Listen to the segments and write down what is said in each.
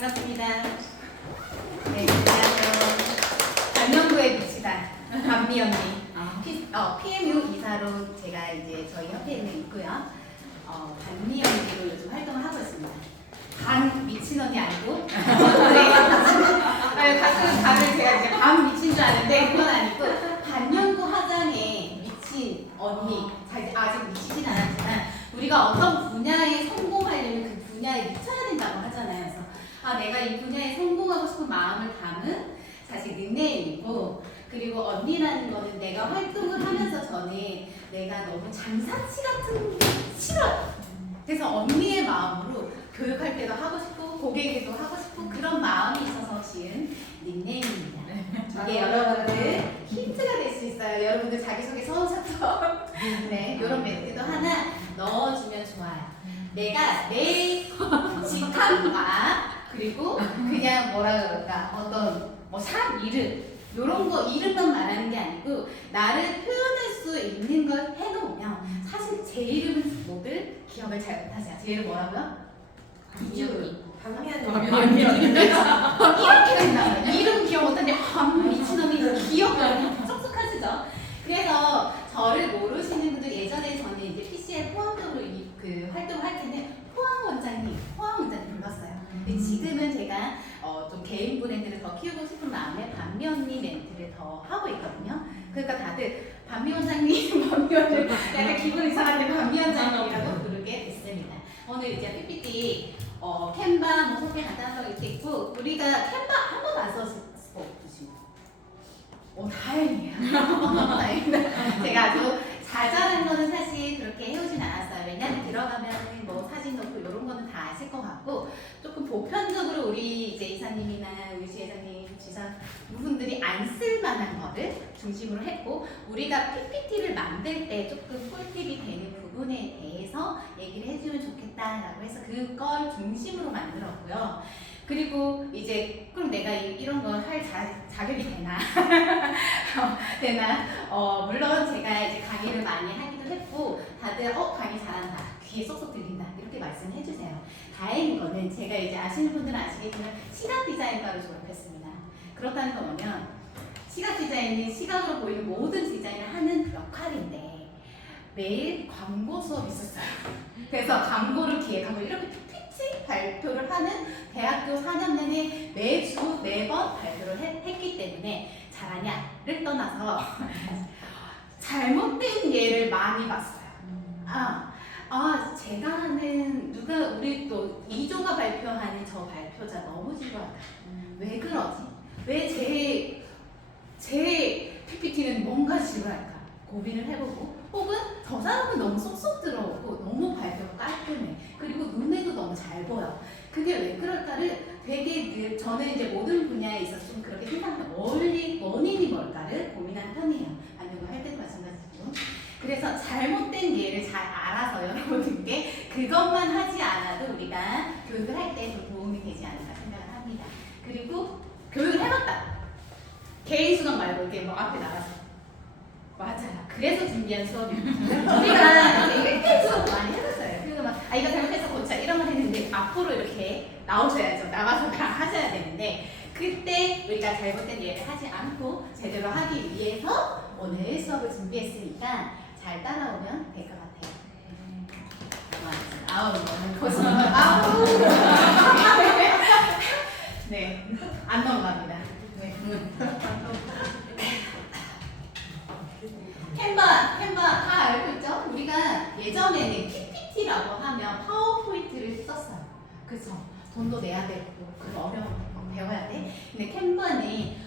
반갑습니다. 네, 안녕하세요. 반면구에 미치다 반미 언니. PMU 이사로 제가 이제 저희 협회에 있고요. 반미 언니로 요즘 활동을 하고 있습니다. 반 미친 언니 아니고, 네. 가끔 다들 제가 이제 반 미친 줄 아는데 그건 아니고 반면구 화장에 미친 언니. 아직 미치진 않았지만 우리가 어떤 분야에 성공하려면 그 분야에 미쳐야 된다고 하잖아요. 그래서 내가 이 분야에 성공하고 싶은 마음을 담은 사실 닉네임이고, 그리고 언니라는 거는 내가 활동을 하면서 저는 내가 너무 장사치 같은 게 싫어요. 그래서 언니의 마음으로 교육할 때도 하고 싶고 고객에도 하고 싶고 그런 마음이 있어서 지은 닉네임입니다. 이게 여러분들 힌트가 될 수 있어요. 여러분들 자기소개 서서서 네, 이런 멘트도 하나 넣어주면 좋아요. 내가 내 직함과 그리고 그냥 뭐라 그럴까 어떤 삶 이름 요런 거 이름만 말하는 게 아니고 나를 표현할 수 있는 걸 해놓으면 사실 제 이름은 뭐들 기억을 잘 못하세요. 제 이름 뭐라고요? 이주 방면 이렇게 된다고요. 이름 기억 못하는데 미친놈이 기억을 쏙쏙하시죠? 그래서 저를 모르시는 분들 예전에 저는 이제 PC에 포항적으로 그 활동을 할 때는 포항 원장님 불렀어요. 근데 지금은 제가 좀 개인 브랜드를 더 키우고 싶은 마음에 반미 언니 멘트를 더 하고 있거든요. 그러니까 다들 반미 원장님, 반미 원장님 약간 기분 이상한데 반미 원장님이라고 부르게 됐습니다. 오늘 이제 PPT 캔바 소개 간단하게 이렇게 있고, 우리가 캔바 한 번도 안 써보시고 다행이에요. 다행이다. 제가 아주 자잘한 거는 사실 그렇게 해오진 않았어요. 왜냐면 들어가면 뭐 사진 넣고 이런 거는 다 아실 것 같고, 조금 보편적으로 우리 이제 이사님이나 우리 지회장님, 지사 분들이 안 쓸만한 거를 중심으로 했고, 우리가 PPT를 만들 때 조금 꿀팁이 되는 부분에 대해서 얘기를 해주면 좋겠다라고 해서 그걸 중심으로 만들었고요. 그리고 이제 그럼 내가 이런 거 할 자격이 되나? 물론 제가 이제 강의를 많이 하기도 했고 다들 강의 잘한다, 귀에 쏙쏙 들린다 이렇게 말씀해 주세요. 다행인 거는 제가 이제 아시는 분들은 아시겠지만 시각 디자인과를 졸업했습니다. 그렇다는 건 뭐냐면 시각 디자인은 시각으로 보이는 모든 디자인을 하는 역할인데 매일 광고 수업이 있었어요. 그래서 광고를 기획하고 이렇게 PPT 발표를 하는 대학교 4년 내내 매주 4번 발표를 했기 때문에 잘하냐를 떠나서 잘못된 예를 많이 봤어요. 제가 하는 우리 또 이조가 발표하는 저 발표자 너무 지루하다. 왜 그러지? 왜 제 PPT는 뭔가 지루할까? 고민을 해보고, 혹은 저 사람은 너무 쏙쏙 들어오고 너무 발표가 깔끔해. 그리고 눈에도 너무 잘 보여. 그게 왜 그럴까를 되게 늘 저는 이제 모든 분야에 있어서 좀 그렇게 생각하면 원인이 뭘까를 고민하는 편이에요. 반영을 할 때도 마찬가지고. 그래서 잘못된 예를 잘 알아서 여러분들께 그것만 하지 않아도 우리가 교육을 할 때 좀 도움이 되지 않을까 생각을 합니다. 그리고 교육을 해봤다. 개인 수업 말고 이렇게 뭐 앞에 나가서. 맞아요. 그래서 준비한 수업입니다. 우리가 1대 수업 많이 해봤어요. 그래서 이거 잘못해서 고쳐 이런 걸 했는데 앞으로 이렇게 나오셔야죠. 나가서 다 하셔야 되는데 그때 우리가 잘못된 예를 하지 않고 제대로 하기 위해서 오늘 수업을 준비했으니까 잘 따라오면 될 것 같아요. 네, 안 넘어갑니다. 네. 캔바 다 알고 있죠? 우리가 예전에는 PPT라고 하면 파워포인트를 썼어요. 그쵸? 돈도 내야 되고 그 어려운 거 배워야 돼. 근데 캔바는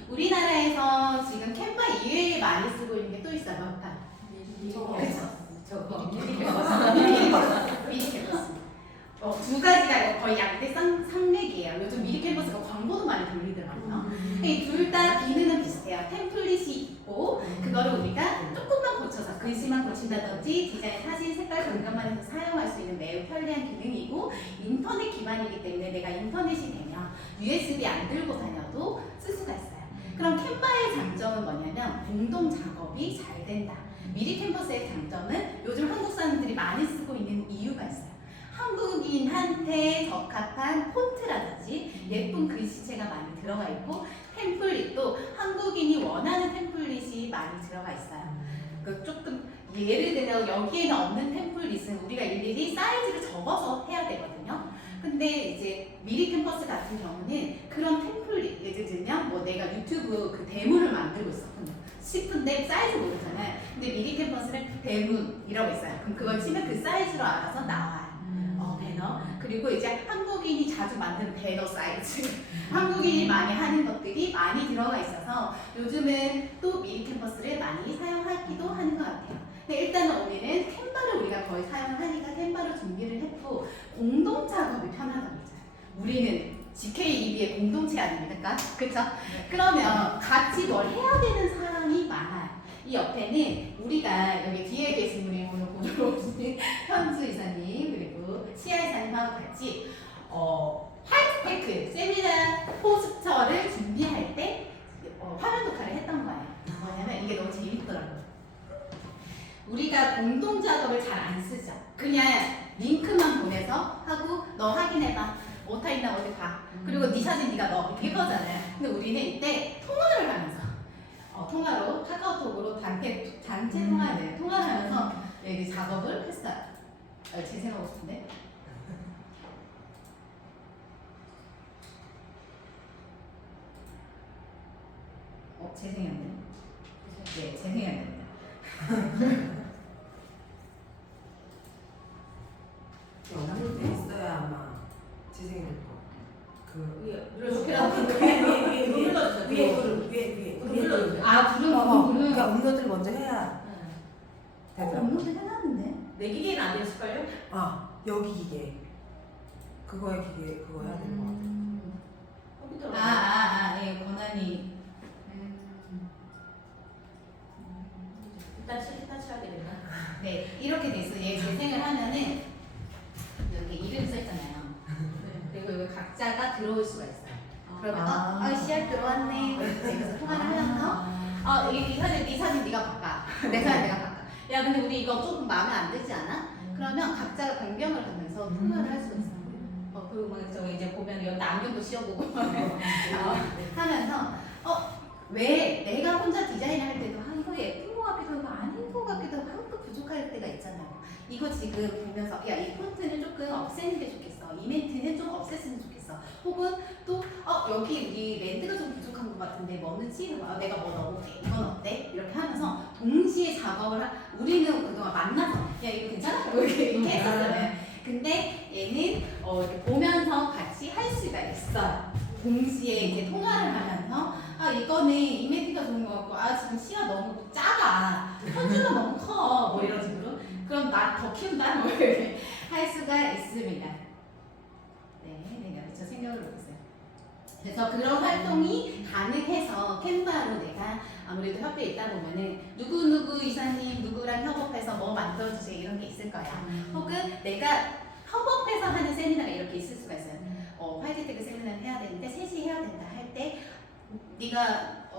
우리나라에서 지금 캔바 이외에 많이 쓰고 있는 게 또 있어요. 몇 단? 그쵸? 저거 미리 캔버스. 두 가지가 거의 양대 상맥이에요. 요즘 미리 캔버스가 광고도 많이 돌리더라고요. 둘 다 기능은 비슷해요. 템플릿이 있고 그거를 우리가 조금만 고쳐서 글씨만 고친다든지 디자인, 사진, 색깔 변경만 해서 사용할 수 있는 매우 편리한 기능이고, 인터넷 기반이기 때문에 내가 인터넷이 되면 USB 안 들고 다녀도 쓸 수가 있어요. 그럼 캔바의 장점은 뭐냐면 공동 작업이 잘 된다. 미리 캔버스의 장점은 요즘 한국 사람들이 많이 쓰고 있는 이유가 있어요. 한국인한테 적합한 폰트라든지 들어가 있고 템플릿도 한국인이 원하는 템플릿이 많이 들어가 있어요. 그 조금 예를 들어 여기에는 없는 템플릿은 우리가 일일이 사이즈를 적어서 해야 되거든요. 근데 이제 미리 캠퍼스 같은 경우는 그런 템플릿 예를 들면 뭐 내가 유튜브 그 대문을 만들고 싶은데 사이즈 모르잖아요. 근데 미리 캠퍼스는 대문이라고 있어요. 그럼 그걸 치면 그 사이즈로 알아서 나와요. 배너. 그리고 이제 한국인이 자주 만드는 배너 사이즈. 한국인이 많이 하는 것들이 많이 들어가 있어서 요즘은 또 미리 캠퍼스를 많이 사용하기도 하는 것 같아요. 근데 일단은 우리는 캔바를 우리가 거의 사용하니까 캔바를 준비를 했고 공동 작업이 편하다고 했잖아요. 우리는 GKEB의 공동체 아닙니까? 그쵸? 그러면 같이 뭘 해야 되는 사람이 많아요. 이 옆에는 우리가 여기 뒤에 계신 분이 오늘 보러 오신 현주 이사님 그리고 치아 이사님하고 같이 화이트테크 세미나 포스터를 준비할 때 화면 녹화를 했던 거예요. 뭐냐면 이게 너무 재밌더라고요. 우리가 공동 작업을 잘 안 쓰죠. 그냥 링크만 보내서 하고 너 확인해봐. 오타 있나 어디 봐. 그리고 네 사진 네가 넣어. 이거잖아요. 근데 우리는 이때 통화를 하면서 통화로 카카오톡으로 단체 통화를 하면서 여기 작업을 했어요. 재생하고 싶은데. 재생이 안 되네. 네, 재생이 안 됩니다. 연결돼 있어야 아마 재생이 될 거. 그 위에 위에 아 구름 그러니까 업로드를 먼저 해야 되더라고. 업로드 해놨는데 내 기계는 안 됐을걸요? 아 여기 기계 그거에 기계 그거 해야 되는 거 같아. 예, 권한이 일단 칠하게 되나? 네 이렇게 돼서 얘 재생을 하면은 여기 이름 써있잖아요. 그리고 여기 각자가 들어올 수가 있어요. 그러면 CR 들어왔네. 그래서 통화를 하면서 이 사진 네가 바꿔. 내 사진 내가 바꿔. 야 근데 우리 이거 조금 마음에 안 들지 않아? 그러면 각자가 변경을 하면서 통화를 할 수가 있어요. 그리고 막 저기 이제 보면 여기 안경도 씌워보고 하면서 왜 내가 혼자 디자인을 할 때도 이거 예쁜 거 같기도 하고 아닌 거 같기도 하고 한 끗 부족할 때가 있잖아요. 이거 지금 보면서 야 이 폰트는 조금 없애는 게 좋겠어. 이 멘트는 좀 없앴으면 좋겠어. 혹은 또 여기 우리 랜드가 좀 부족한 것 같은데 뭐 넣지? 내가 뭐 넣어볼게. 이건 어때? 이렇게 하면서 동시에 작업을 우리는 그동안 만나서 야 이거 괜찮아? 이렇게 했었잖아요. 근데 얘는 이렇게 보면서 같이 할 수가 있어요. 동시에 이제 통화를 하면서 이거는 이미지가 좋은 것 같고 지금 시야 너무 작아. 현주가 너무 커. 뭐 이런 식으로. 그럼 나 더 키운다. 뭐 이렇게 할 수가 있습니다. 네, 내가 그쵸 생각을 못했어요. 그래서 그런 활동이 가능해서 캔바로 내가 아무래도 협회에 있다 보면은 누구 이사님 누구랑 협업해서 뭐 만들어주세요 이런 게 있을 거야. 혹은 내가 협업해서 하는 세미나가 이렇게 있을 수가 있어요. 화이트테크 세미나를 해야 되는데 셋이 해야 된다 할 때 네가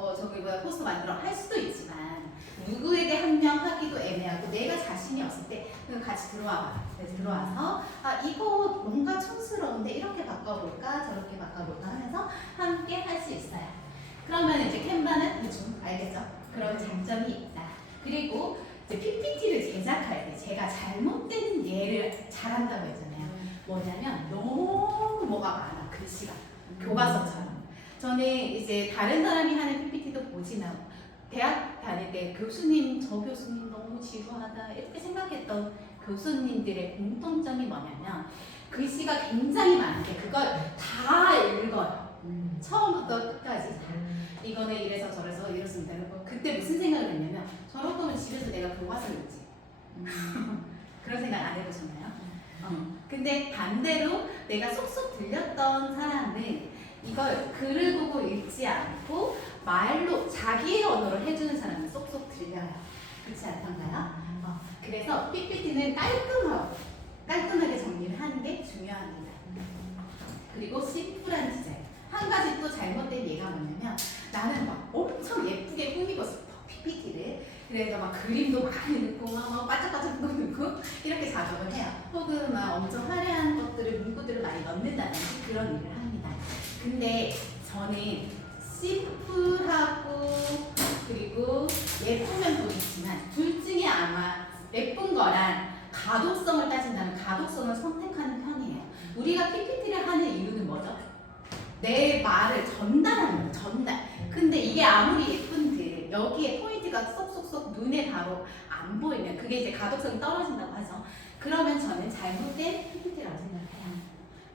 포스터 만들어 할 수도 있지만 누구에게 한 명 하기도 애매하고 내가 자신이 없을 때 그럼 같이 들어와봐. 그래서 들어와서 이거 뭔가 촌스러운데 이렇게 바꿔볼까 저렇게 바꿔볼까 하면서 함께 할 수 있어요. 그러면 이제 캔바는 대충 알겠죠? 그런 장점이 있다. 그리고 이제 PPT를 제작할 때 제가 잘못된 예를 잘한다고 했잖아요. 뭐냐면 너무 뭐가 많아 글씨가 교과서처럼. 저는 이제 다른 사람이 하는 PPT도 보지만 대학 다닐 때 저 교수님 너무 지루하다 이렇게 생각했던 교수님들의 공통점이 뭐냐면 글씨가 굉장히 많은데 그걸 다 읽어요. 처음부터 끝까지 다. 이거는 이래서 저래서 이렇습니다. 그때 무슨 생각을 했냐면 저럴 거면 집에서 내가 교과서 읽지. 그런 생각 안 해보셨나요? 근데 반대로 내가 쏙쏙 들렸던 사람은 이걸 글을 보고 읽지 않고 말로 자기의 언어로 해주는 사람은 쏙쏙 들려요. 그렇지 않던가요? 그래서 PPT는 깔끔하게 정리를 하는 게 중요합니다. 그리고 심플한 디자인. 한 가지 또 잘못된 예가 뭐냐면 나는 막 엄청 예쁘게 꾸미고 싶어 PPT를. 그래서 막 그림도 많이 넣고 막 반짝반짝 넣고 이렇게 작업을 해요. 혹은 막 엄청 화려한 것들을 문구들을 많이 넣는다든지 그런 일을 합니다. 근데 저는 심플하고 그리고 예쁘면 또 있지만 둘 중에 아마 예쁜 거랑 가독성을 따진다면 가독성을 선택하는 편이에요. 우리가 PPT를 하는 이유는 뭐죠? 내 말을 전달하는 거예요. 전달. 근데 이게 아무리 예쁜데 여기에 포인트가 쏙쏙쏙 눈에 바로 안 보이면 그게 이제 가독성이 떨어진다고 하죠. 그러면 저는 잘못된 PPT라고 생각해요.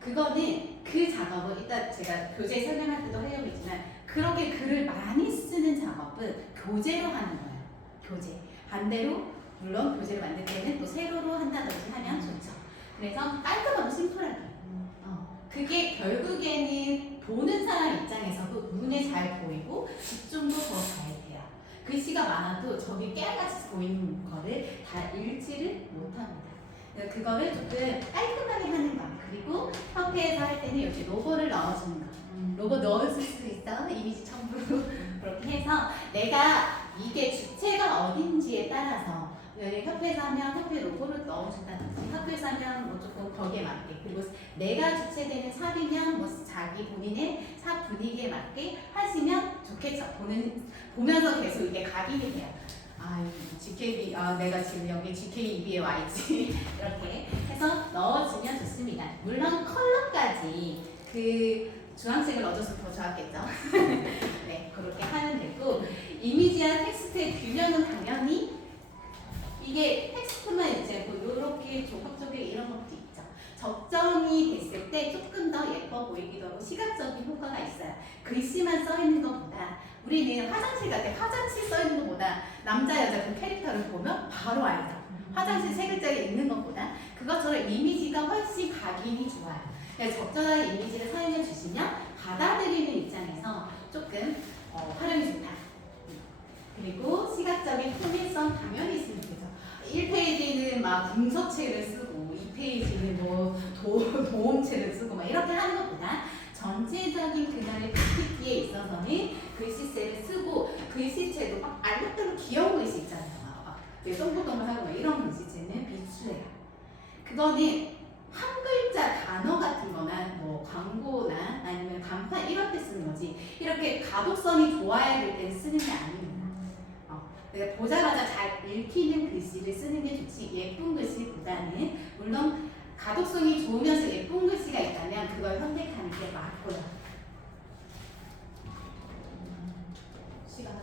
그거는 그 작업은 이따 제가 교재 설명할 때도 하려고 했지만 그렇게 글을 많이 쓰는 작업은 교재로 하는 거예요. 교재. 반대로 물론 교재를 만들 때는 또 세로로 한다든지 하면 좋죠. 그래서 깔끔하고 심플하게. 그게 결국에는 보는 사람 입장에서도 눈에 잘 보이고 집중도 더 잘 돼요. 글씨가 많아도 저기 깨알같이 보이는 거를 다 읽지를 못합니다. 그거를 조금 깔끔하게 하는 거. 그리고 협회에서 할 때는 역시 로고를 넣어주는 거. 로고 넣을 수 있어. 이미지 첨부로. 그렇게 해서 내가 이게 주체가 어딘지에 따라서 협회에서 하면 협회 로고를 넣어준다든지 학교에서 하면 뭐 조금 거기에 맞게 그리고 내가 주체되는 삽이면 뭐 자기 본인의 삽 분위기에 맞게 하시면 좋겠죠. 보면서 계속 이게 각인이 돼요. 아, GKB, 내가 지금 여기 GK2B에 와 있지. 이렇게 해서 넣어주면 좋습니다. 물론 컬러까지 그 주황색을 넣어줬으면 더 좋았겠죠. 네, 그렇게 하면 되고 이미지와 텍스트의 균형은 당연히 이게 텍스트만 이제 뭐 이렇게 조각적인 이런 것도 있죠. 적정이 됐을 때 조금 더 예뻐 보이기도 하고 시각적인 효과가 있어요. 글씨만 써 있는 것보다 우리는 화장실 갈 때 화장실 써 있는 것보다 남자 여자 그 캐릭터를 보면 바로 알죠. 화장실 세 글자를 읽는 것보다 그것처럼 이미지가 훨씬 각인이 좋아요. 그래서 적절한 이미지를 사용해 주시면 받아들이는 입장에서 조금 활용이 좋다. 그리고 시각적인 통일성 당연히 있으면 되죠. 1페이지는 막 분석체를 쓰고 2페이지는 뭐 도움체를 쓰고 막 이렇게 하는 것보다 전체적인 그날의 PPT에 있어서는 글씨체를 쓰고 글씨체도 막 알록달록 귀여운 글씨 있잖아요. 막 송구동을 하고 막 이런 글씨체는 비추해요. 그거는 한 글자 단어 같은 거나 뭐 광고나 아니면 간판 이럴 때 쓰는 거지 이렇게 가독성이 좋아야 될 때 쓰는 게 아닙니다. 보자마자 잘 읽히는 글씨를 쓰는 게 좋지 예쁜 글씨보다는 물론 가독성이 좋으면서 예쁜 글씨가 있다면 그걸 선택하는 게 맞고요. 시간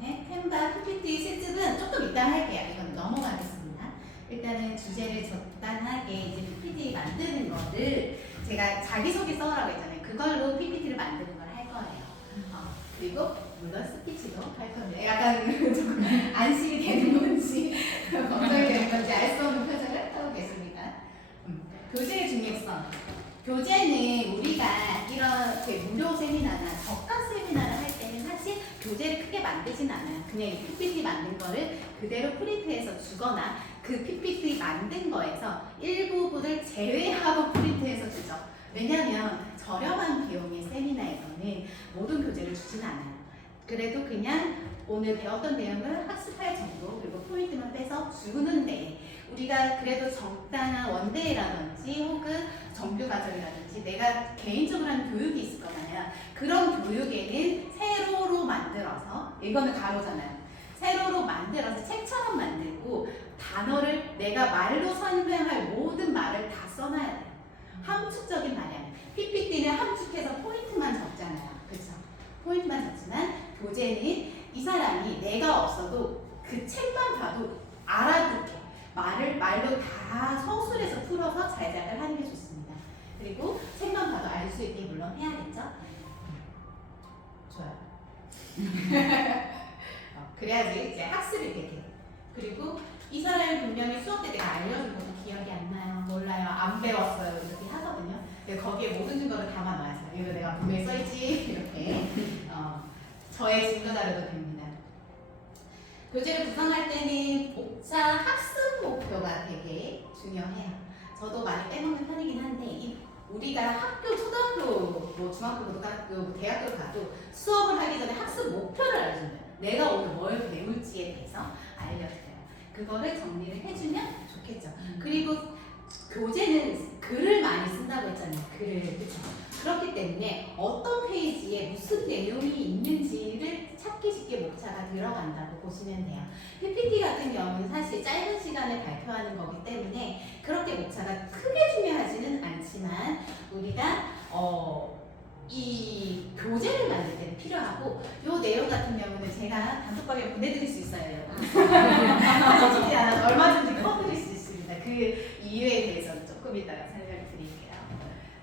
네. 캔바 PPT 실습은 조금 이따 할게요. 이건 넘어가겠습니다. 일단은 주제를 적당하게 이제 PPT 만드는 거를 제가 자기소개서라고 했잖아요. 그걸로 PPT를 만드는 걸 할 거예요. 그리고 물론 스피치도 할 건데 약간 조금 안심이 되는 건지 걱정이 되는 건지 알 수 없는 표정을 하고 계십니다. 교재의 중요성. 교재는 우리가 이렇게 무료 세미나나 저가 세미나를 할 때는 사실 교재를 크게 만들진 않아요. 그냥 이 PPT 만든 거를 그대로 프린트해서 주거나 그 PPT 만든 거에서 일부분을 제외하고 프린트해서 주죠. 왜냐하면 저렴한 비용의 세미나에서는 모든 교재를 주진 않아요. 그래도 그냥 오늘 배웠던 내용을 학습할 정도 그리고 포인트만 빼서 주는데 우리가 그래도 적당한 원데이라든지 혹은 정규과정이라든지 내가 개인적으로 하는 교육이 있을 거잖아요. 그런 교육에는 세로로 만들어서 이거는 가로잖아요. 세로로 만들어서 책처럼 만들고 단어를 내가 말로 설명할 모든 말을 다 써놔야 돼요. 함축적인 말이 아니에요. PPT는 함축해서 포인트만 적잖아요. 그렇죠? 포인트만 적지만 교재는 이 사람이 내가 없어도 그 책만 봐도 알아듣게 말로 다 서술해서 풀어서 잘작을 하는 게 좋습니다. 그리고 책만 봐도 알 수 있게 물론 해야겠죠? 좋아요. 그래야지 이제 학습이 되게. 그리고 이 사람이 분명히 수업 때 내가 알려준 것도 기억이 안 나요, 몰라요, 안 배웠어요 이렇게 하거든요. 근데 거기에 모든 증거를 담아놔야죠. 이거 내가 분명히 써있지 이렇게 저의 증거 자료도 됩니다. 교재를 구성할 때는 복차 학습 목표가 되게 중요해요. 저도 많이 빼먹는 편이긴 한데 우리가 학교, 초등학교, 뭐 중학교, 고등학교, 대학교 가도 수업을 하기 전에 학습 목표를 알려준대요. 내가 오늘 뭘 배울지에 대해서 알려줘요. 그거를 정리를 해주면 좋겠죠. 그리고 교재는 글을 많이 쓴다고 했잖아요. 글 때문에 어떤 페이지에 무슨 내용이 있는지를 찾기 쉽게 목차가 들어간다고 보시면 돼요. PPT 같은 경우는 사실 짧은 시간에 발표하는 거기 때문에 그렇게 목차가 크게 중요하지는 않지만 우리가 이 교재를 만들 때는 필요하고 요 내용 같은 경우는 제가 단톡방에 보내드릴 수 있어요. 하시지 않아도 얼마든지 퍼드릴 수 있습니다. 그 이유에 대해서는 조금 이따가 설명드릴게요.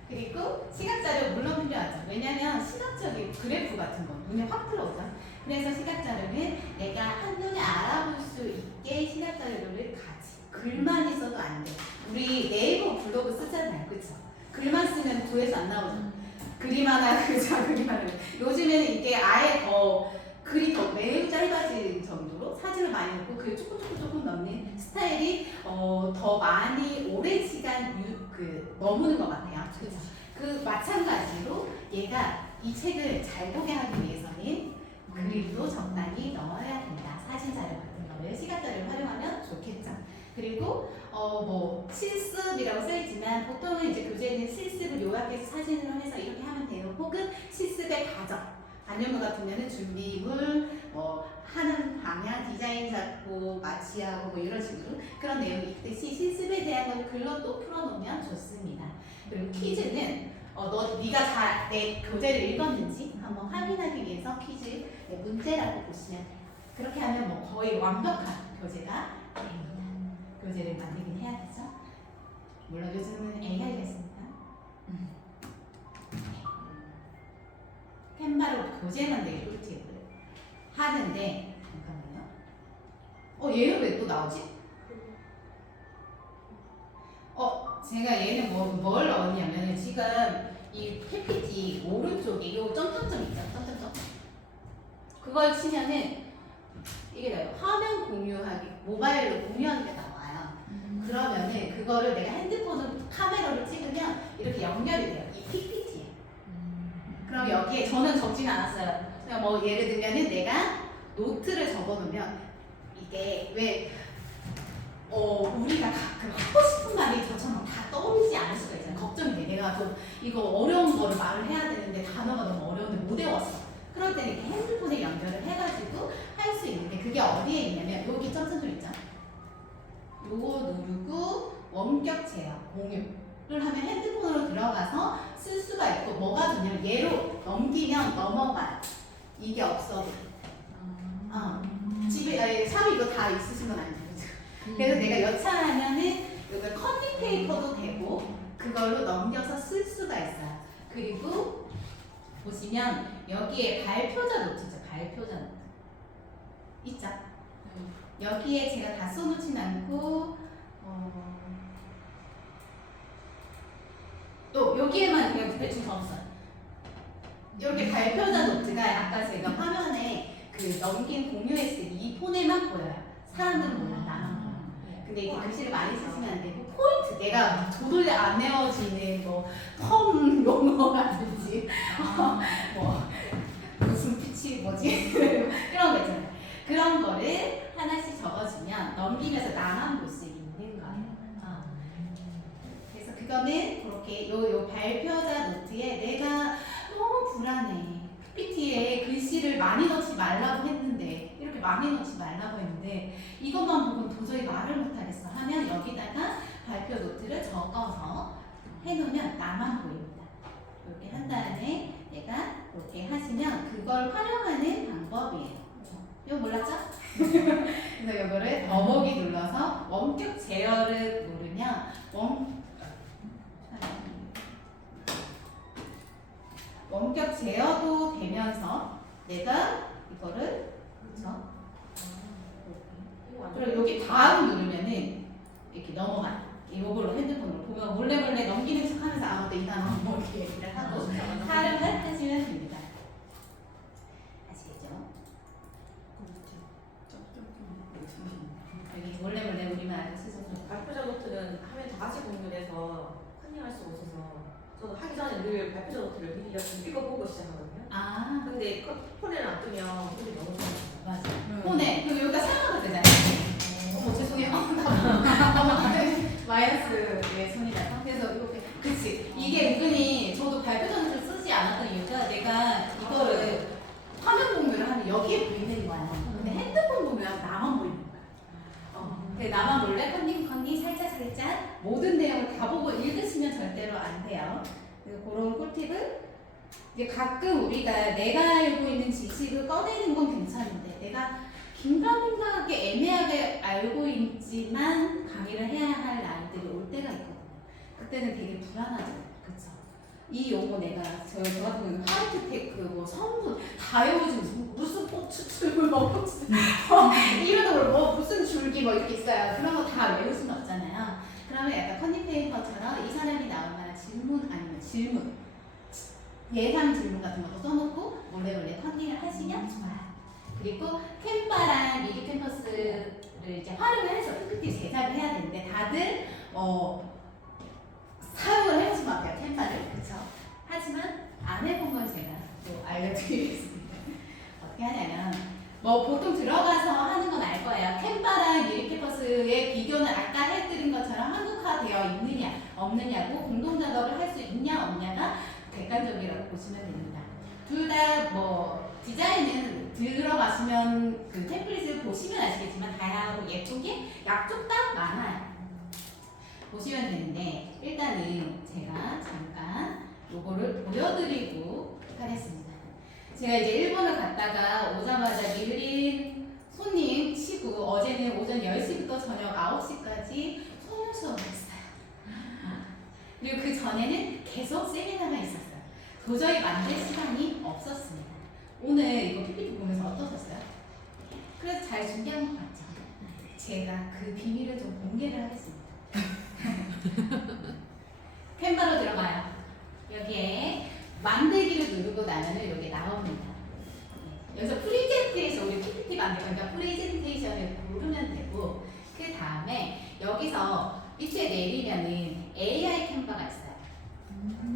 그리고 시각자료 물론 필요하죠. 왜냐하면 시각적인 그래프 같은 거 눈에 확 들어오죠. 그래서 시각자료는 내가 한눈에 알아볼 수 있게 시각자료를 같이 글만 있어도 안 돼. 우리 네이버 블로그 쓰잖아요. 그쵸? 글만 쓰면 조회수 안 나오죠. 그림 하나 그자 그림 하나. 요즘에는 이게 아예 더 글이 더 매우 짧아진 정도로 사진을 많이 넣고 글 조금 넣는 스타일이 더 많이 오랜 시간 머무는 것 같아요. 그렇죠? 그 마찬가지로 얘가 이 책을 잘 보게 하기 위해서는 그림도 적당히 넣어야 된다. 사진 자료 같은 거를 시각 자료를 활용하면 좋겠죠. 그리고 뭐 실습이라고 써있지만 보통은 이제 교재는 실습을 요약해서 사진으로 해서 이렇게 하면 돼요. 혹은 실습의 과정. 반영문 같은 경우는 준비물, 뭐 하는 방향, 디자인 잡고 마취하고 뭐 이런 식으로 그런 내용이 있듯이 실습에 대한 걸 글로 또 풀어놓으면 좋습니다. 그리고 퀴즈는 네가 내 교재를 읽었는지 한번 확인하기 위해서 퀴즈 문제라고 보시면 돼요. 그렇게 하면 뭐 거의 완벽한 교재가 됩니다. 교재를 만들긴 해야 되죠. 물론 요즘은 AI가 있습니다. 캔바로 교재 만들기 꿀팁을 하는데 잠깐만요. 얘는 왜 또 나오지? 제가 얘는 뭘 넣었냐면 지금 이 PPT 오른쪽에 요 점점점 있죠? 점점점. 그걸 치면은 이게 나요. 화면 공유하기, 모바일로 공유하는 게 나와요. 그러면은 그거를 내가 핸드폰으로 카메라로 찍으면 이렇게 연결이 돼요. 이 PPT에. 그럼 여기에 저는 적진 않았어요. 그냥 뭐 예를 들면은 내가 노트를 적어놓으면 이게 왜 우리가 가끔 하고 싶은 말이 저처럼 다 떠오르지 않을 수가 있잖아요. 걱정이 돼. 내가 좀 이거 어려운 거를 말을 해야 되는데 단어가 너무 어려운데 못 외웠어. 그럴 때는 이렇게 핸드폰에 연결을 해가지고 할 수 있는데 그게 어디에 있냐면 여기 점점점 있잖아. 요거 누르고 원격 제어 공유를 하면 핸드폰으로 들어가서 쓸 수가 있고 뭐가 좋냐면 얘로 넘기면 넘어가요. 이게 없어도. 집에 샵에 이거 다 있으신 건 아니죠. 그래서 내가 여차하면은 이걸 컨닝 페이퍼도 되고 그걸로 넘겨서 쓸 수가 있어요. 그리고 보시면 여기에 발표자 노트죠. 발표자 노트 있죠. 여기에 제가 다 써놓진 않고 또 여기에만 그냥 대충 적었어요. 이렇게 발표자 노트가 아까 제가 화면에 그 넘긴 공유했을 때 이 폰에만 보여요. 사람들은 몰라. 나만 보여. 근데 이게 글씨를 많이 쓰시면 안 되고 포인트 내가 도저히 안 외워지는 텀 용어라든지 뭐 무슨 피치 뭐지 그런 거 있잖아요. 그런 거를 하나씩 적어주면 넘기면서 나만 볼 수 있는 거예요. 그래서 그거는 그렇게 요 발표자 노트에 내가 너무 불안해. PPT에 글씨를 많이 넣지 말라고 했는데 이렇게 많이 넣지 말라고 했는데 이것만 보고는 도저히 말을 못하겠어 하면 여기다가 발표 노트를 적어서 해놓으면 나만 보입니다. 이렇게 한 다음에 내가 이렇게 하시면 그걸 활용하는 방법이에요. 이거 몰랐죠? 그래서 이거를 더보기 눌러서 원격 제어를 누르면 원격 제어도 되면서 내가 이거를 그렇죠? 그리고 여기 다음 누르면은 이렇게 넘어가요. 이걸로 핸드폰으로 보면 몰래 넘기는 척하면서 아무도 이 단어 뭐 이렇게 얘기를 하고 활용을 하시면 됩니다. 아시겠죠? 여기 몰래 우리만 쓰셔서 발표자 노트는 화면 다 같이 공유해서 컨닝할 수가 없어서 저도 하기 전에 늘 발표자 노트를 미리 이렇게 읽어보고 시작하거든요. 근데 폰에는 안 뜨면 손이 너무 좋아요. 맞아. 폰에 그리고 여기가 사용하도 되잖아요. 죄송해요. 마이너스의 손이라서 그래서 이렇게 그치 이게 은근히 저도 발표자를 쓰지 않았는데 여기에 보이는 거야. 근데 핸드폰 보면 나만 보이는 거야. 근데 나만 몰래 컨닝 살짝 모든 내용을 다 보고 읽으시면 절대로 안 돼요. 그래서 그런 꿀팁을 이제 가끔 우리가 내가 알고 있는 지식을 꺼내는 건 괜찮은데 내가 긴가민가하게 애매하게 알고 있지만 강의를 해야 할 날들이 올 때가 있거든요. 그때는 되게 불안하죠. 그쵸? 이 용어 내가 저 같은 경우는 화이트테크 뭐 성분 다 외워지고 무슨 꽃추출물 뭐 꽃추 이런 뭐 무슨 줄기 뭐 이렇게 있어요. 그런 거 다 외울 수는 없잖아요. 그러면 약간 컨닝 페이퍼처럼 이 사람이 나올 만한 질문 아니면 질문 예상 질문 같은 것도 써놓고 몰래 컨닝을 하시면 좋아요. 그리고 캠파랑 미리 캠퍼스를 이제 활용을 해서 PPT 제작을 해야 되는데 다들 사용을 해보신 것 같아요. 캠파를 그렇죠? 하지만 안 해본 걸 제가 또 알려드리겠습니다. 어떻게 하냐면 뭐 보통 들어가서 하는 건 알 거예요. 캠파랑 미리 캠퍼스의 비교는 아까 해드린 것처럼 한국화되어 있느냐 없느냐고 공동 작업을 할 수 있냐 없냐가 객관적이라고 보시면 됩니다. 둘 다 뭐 디자인은 들어가시면 그 템플릿을 보시면 아시겠지만 다양하고 예쁘게 양쪽 다 많아요. 보시면 되는데 일단은 제가 잠깐 요거를 보여드리고 하겠습니다. 제가 이제 일본을 갔다가 오자마자 밀린 손님 치고 어제는 오전 10시부터 저녁 9시까지 소녀 수업을 했어요. 그리고 그 전에는 계속 세미나가 있었어요. 도저히 만들 시간이 없었습니다. 오늘 이거 PPT 보면서 어떠셨어요? 그래서 잘 준비한 것 같죠? 제가 그 비밀을 좀 공개를 하겠습니다. 캔버로 들어가요. 여기에 만들기를 누르고 나면은 여기 나옵니다. 여기서 프레젠테이션, 우리 PPT 만들 거니까 프레젠테이션을 고르면 되고 그 다음에 여기서 밑에 내리면은 AI 캔버가 있어요.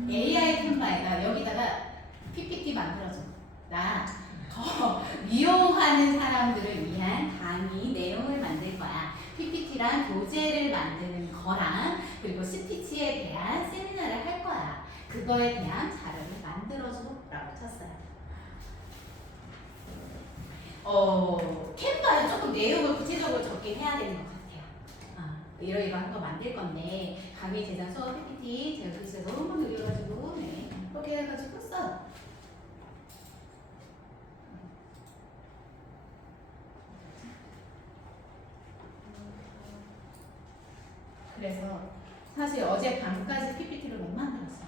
AI 캔버에다 여기다가 PPT 만들어줘. 나 더 이용하는 사람들을 위한 강의 내용을 만들 거야. PPT랑 교재를 만드는 거랑 그리고 스피치에 대한 세미나를 할 거야. 그거에 대한 자료를 만들어줘 라고 쳤어요. 캔버는 조금 내용을 구체적으로 적긴 해야 되는 것 같아요. 이러한 거 만들 건데 강의 제작 수업 PPT 제가 글씨가 너무 느려가지고 이렇게 해가지고 써요. 그래서 사실 어제 밤까지 PPT를 못 만들었어요.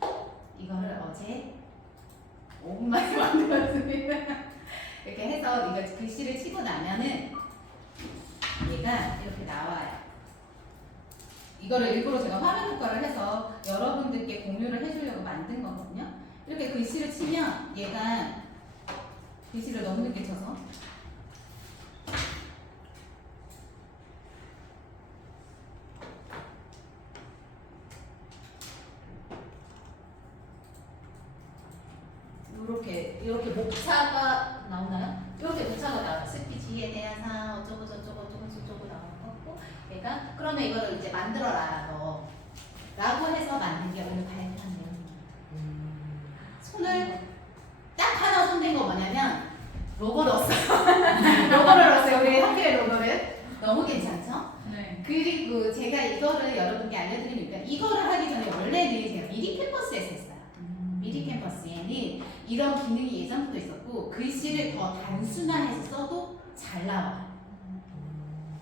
제가 이거를 어제 5분 만에 만들었습니다. 이렇게 해서 이거 글씨를 치고 나면은 얘가 이렇게 나와요. 이거를 일부러 제가 화면 효과를 해서 여러분들께 공유를 해주려고 만든 거거든요. 이렇게 글씨를 치면 얘가 글씨를 너무 늦게 쳐서 이렇게 목차가 나오나요? 이렇게 목차가 나와요. 스피치에 대한 사항 어쩌고 저쩌고 나오는 거고 얘가 그러면 이거를 이제 만들어라 너 라고 해서 만든 게 오늘 발표한 내용입니다. 손을 딱 하나 손댄 거 뭐냐면 로고를 넣었어요. 로고를 넣었어요. 우리 학교의 로고를. 너무 괜찮죠? 네. 그리고 제가 이거를 여러분께 알려드리니까 이거를 하기 전에 원래는 제가 미리 캠퍼스에서 했어요. 미리 캠퍼스에는 이런 기능이 예전부터 있었고 글씨를 더 단순화해서 써도 잘 나와요.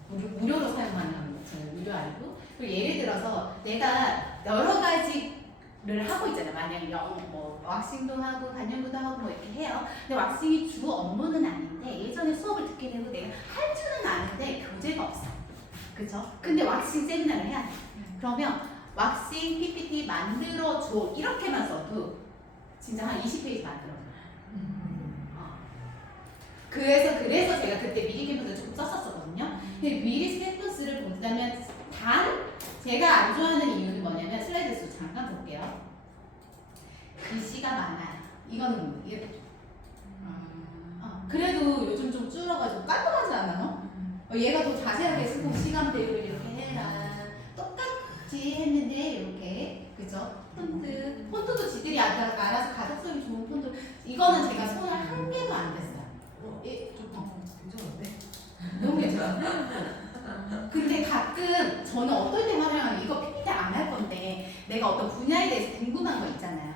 무료로 사용하는 저는 무료 알고 그리고 예를 들어서 내가 여러 가지를 하고 있잖아요. 만약에 뭐 왁싱도 하고 간염도 하고 뭐 이렇게 해요. 근데 왁싱이 주 업무는 아닌데 예전에 수업을 듣게 되고 내가 할 줄은 아는데 교재가 없어. 그쵸? 근데 왁싱 세미나를 해야 돼. 그러면 왁싱 PPT 만들어줘 이렇게만 써도 진짜 한 20페이지 만들어요. 그래서 제가 그때 미리 캠퍼스를 조금 썼었거든요. 근데 미리 캠퍼스를 본다면 제가 안 좋아하는 이유는 뭐냐면 슬라이드 수 잠깐 볼게요. 글씨가 많아요. 이거는 이렇게 그래도 요즘 좀 줄어가지고 깔끔하지 않아요? 얘가 더 자세하게 쓰고 시간대를 이렇게 해라. 똑같이 했는데 이렇게 그죠? 폰트도 지들이 알아서 가독성이 좋은 폰트. 이거는 제가 손을 한 개도 안 댔어요. 근데 가끔 저는 어떨 때 활용하면 이거 PPT 안 할 건데 내가 어떤 분야에 대해서 궁금한 거 있잖아요.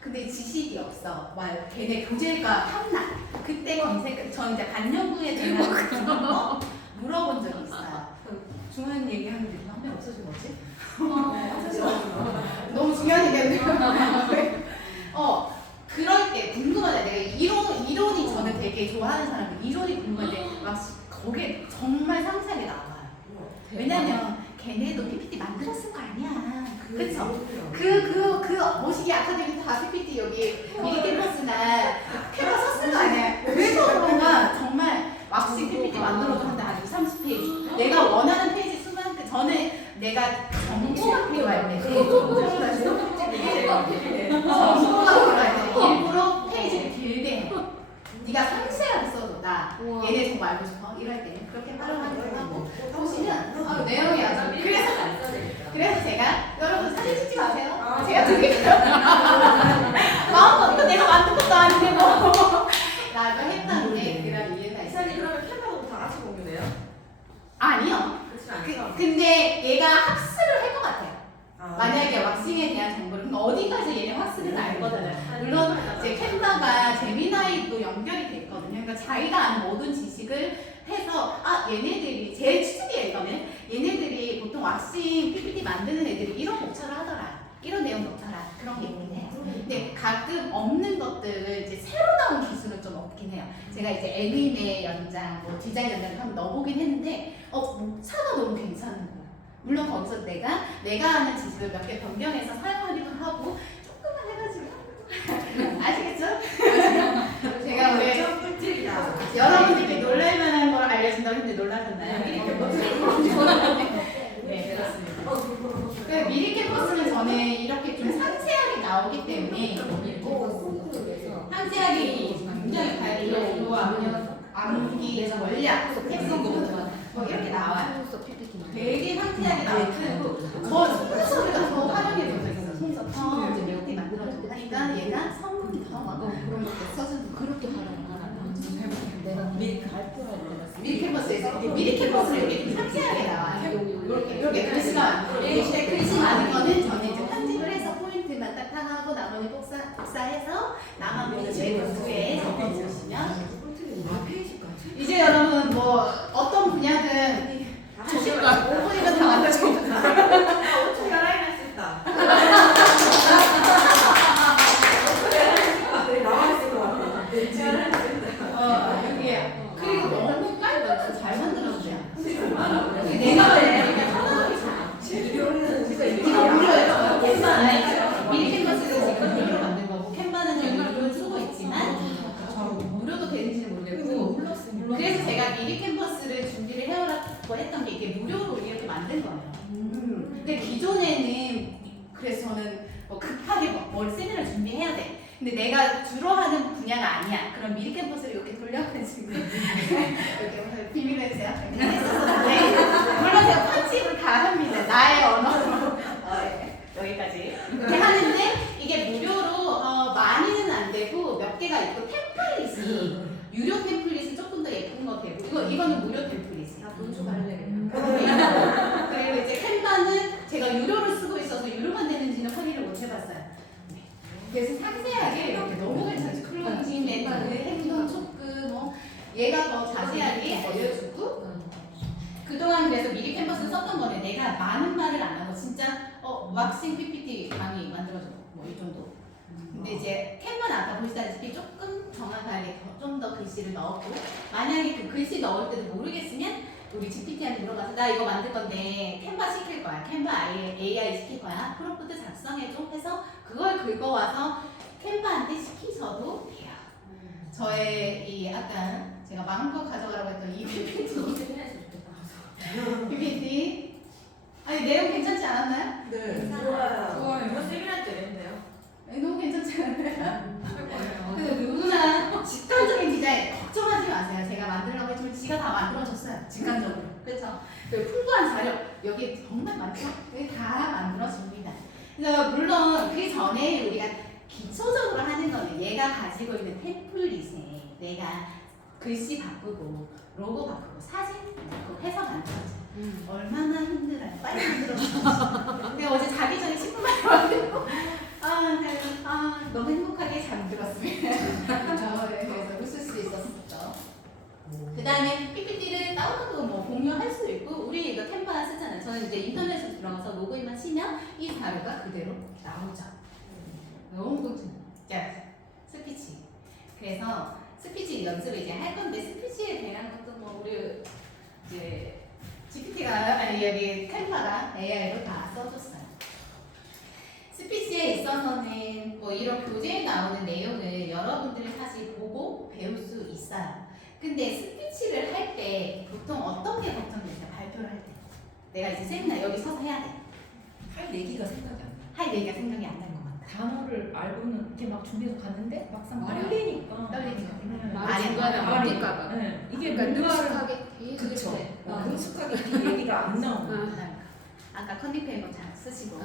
근데 지식이 없어. 막 걔네 교재가 탐나. 그때 검색, 저 이제 반영구에 대한 거 물어본 적이 있어요. 중요한 얘기하는데 한 명 없어진 거지? 너무 중요한 얘기였네요. 그럴 때 궁금하다. 내가 이론이 저는 되게 좋아하는 사람들 이론이 궁금한데 막 거기에 정말 상세하게 나와요. 왜냐면 걔네도 PPT 만들어 쓴 거 아니야. 그쵸? 그 머시기 아카데미 다 PPT 여기 미리 캠퍼스나 캔버 썼을 거 아니야. 그래서 그런가 정말 왁싱 PPT 만들어도 한다. 한 2, 30페이지. 내가 원하는 페이지 수만 전에 내가 정보가 필요할 때 정보가 필요할 때 일부러 페이지를 길게 해. 네가 상세하게 써도 나 얘네 정보 알고 싶어 이럴 때 그렇게 활용하기도 하고 보시면 내용이 아주 그래서 제가 여러분 사진 찍지 마세요. 제가 되게 마음껏 이거 내가 만든 것도 아닌데 뭐 라고 했던 게 그런 이유가 있어요. 이사님 그러면 캔버도 다 같이 공유해요? 아니요. 그렇지 않죠? 근데 얘가 학습을 할 것 같아요. 만약에 왁싱에 대한 정보를 그럼 어디까지 얘네 학습을 알거든요. 물론 이제 캔버가 제미나이도 연결이 돼 있거든요. 그러니까 자기가 아는 모든 지식을 해서 얘네들이 제 추측이에요. 이거는 얘네들이 보통 왁싱 PPT 만드는 애들이 이런 목차를 하더라. 이런 내용 넣더라. 그런 게 있긴 해요. 근데 가끔 없는 것들을 이제 새로 나온 기술은 좀 없긴 해요. 제가 이제 애니메 연장, 뭐 디자인 연장을 한번 넣어보긴 했는데 목차가 너무 괜찮은 거예요. 물론 거기서 내가 아는 지식을 몇 개 변경해서 사용하기도 하고 조금만 해가지고 아시겠죠? 제가 왜 여러분들께 놀랄만한 걸 알려준다고 했는데 놀라셨나요? 네, 그렇습니다. 미리 캠퍼스는 저는 이렇게 좀 상세하게 나오기 때문에 상세하게 굉장히 관리로 암기, 전략, 핵심부터 뭐 이렇게 나와요. 되게 상세하게 나오고 속눈썹이가 더 활용이 되고 있어요. 속눈썹 이렇게 만들어주고 하니까 얘가 성분이 더 그런 것도 써서 그렇게 내가 미리 캠퍼스에서 미리 캠퍼스를 이렇게 좀 상세하게 나와요. 이렇게 글씨가 글씨 많은 거는 저는 이제 편집을 해서 포인트만 딱 하고 나머지 복사해서 남아보는 내 노트에 적어놓으시면 이제 여러분 뭐 어떤 분야든 5분이면 다 만들어주고 어떻게 알아야 할 수 있다. 나와있을 것 같아. 여기에 그리고 너무 깔끔하고 잘 만들어주세요. 내가 왜 이거 무료예요. 캔바 미리 캔버스는 지금 무료로 만든 거고 캔바는 저희 무료를 쓰고 있지만 무료도 되는지는 모르겠고 그래서 제가 미리 캔버스를 준비를 해오라고 했던 게 이게 무료로 이렇게 만든 거예요. 근데 기존에는 그래서 저는 급하게 뭘 세미나를 준비해야 돼. 근데 내가 주로 하는 분야가 아니야. 그럼 미리 캠퍼스를 이렇게 돌려가지고 이렇게 비밀로 해주세요. 했었는데 물론 제가 편집을 다 합니다. 나의 언어로 여기까지 이렇게 하는데 이게 무료로 많이는 안 되고 몇 개가 있고 템플릿이 유료 템플릿은 조금 더 예쁜 거 되고 이거는 무료 템플릿이에요. 돈 좀 알려요. 그리고 이제 캔바는 제가 유료를 쓰고 있어서 유료만 되는지는 확인을 못 해봤어요. 그래서 상세하게 이렇게 너무 괜찮지. 클로징, 멘트, 행동, 초크 뭐 얘가 더 자세하게 알려주고 그동안 그래서 미리 캔버스 썼던 거는 내가 많은 말을 안 하고 진짜 왁싱 PPT 강의 만들어줘 뭐 이 정도. 근데 이제 캔버는 아까 보시다시피 조금 정확하게 좀 더 글씨를 넣었고 만약에 그 글씨 넣을 때도 모르겠으면 우리 GPT한테 물어봐서 나 이거 만들 건데 캔바 시킬 거야. 캔바 AI 시킬 거야. 프롬프트 작성해줘 해서 그걸 긁어와서 캔바한테 시키셔도 돼요. 저의 이 아까 제가 마음껏 가져가라고 했던 이 PPT 아니 내용 괜찮지 않았나요? 네. 좋아요. 이거 세미나 때 됐네요. 너무 괜찮지 않나요? 근데 누구나 직관적인 디자인 걱정하지 마세요. 제가 만들려고 했지만 지가 다 만들어줬어요. 직관적으로. 그렇죠? 풍부한 자료 여기 정말 많죠? 여기 다 만들어줍니다. 그래서 물론 그 전에 우리가 기초적으로 하는 거는 얘가 가지고 있는 템플릿에 내가 글씨 바꾸고 로고 바꾸고 사진 바꾸고 해서 만들었죠. 얼마나 힘들어요. 빨리 만들었어. 근데 어제 자기 전에 10분 만에 만들고 너무 행복하게 잠들었습니다. 그래서 웃을 수 있었었죠. 그 다음에 PPT를 다운로드 뭐 공유할 수도 있고 우리 이거 캔바 쓰잖아요. 저는 이제 인터넷으로 들어가서 로그인만 치면 이 자료가 그대로 나오죠. 너무 꿀팁. 자, 스피치. 그래서 스피치 연습을 이제 할 건데 스피치에 대한 것도 뭐 우리 이제 GPT가 아니 여기 캔바가 AI로 다 써줬어요. 스피치에 있어서는 뭐 이런 교재에 나오는 내용을 여러분들이 사실 보고 배울 수 있어요. 근데 스피치를 할 때 보통 어떤 게 걱정되세요? 발표를 할 때. 내가 이제 세미나 여기 서서 해야 돼. 할 얘기가 생각이 안 나. 할 얘기가 생각이 안 날 것 같아. 단어를 알고는 이렇게 막 준비해서 갔는데 막상 말이 안 떨리니까. 떨리니까. 말이 중간에 말이 멈출까봐. 네. 이게 그러니까 뭔가를 능숙하게 계속 그쵸. 해. 능숙하게 이 얘기가 안 나오고. 아까 컨디페이머 잘 쓰시고